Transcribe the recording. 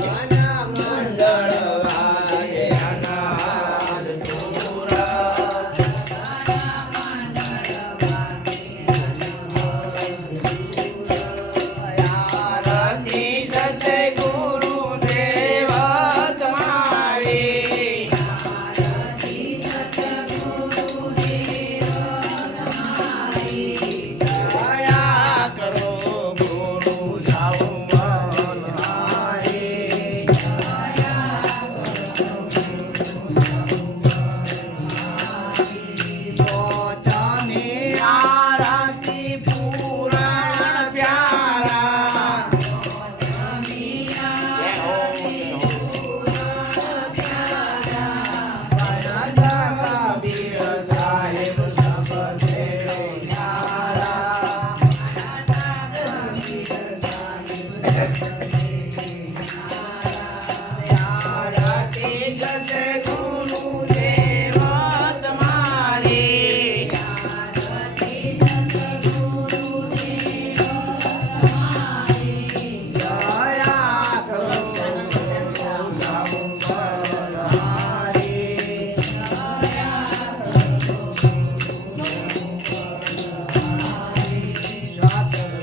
મંડળ વાગે આના Let's go.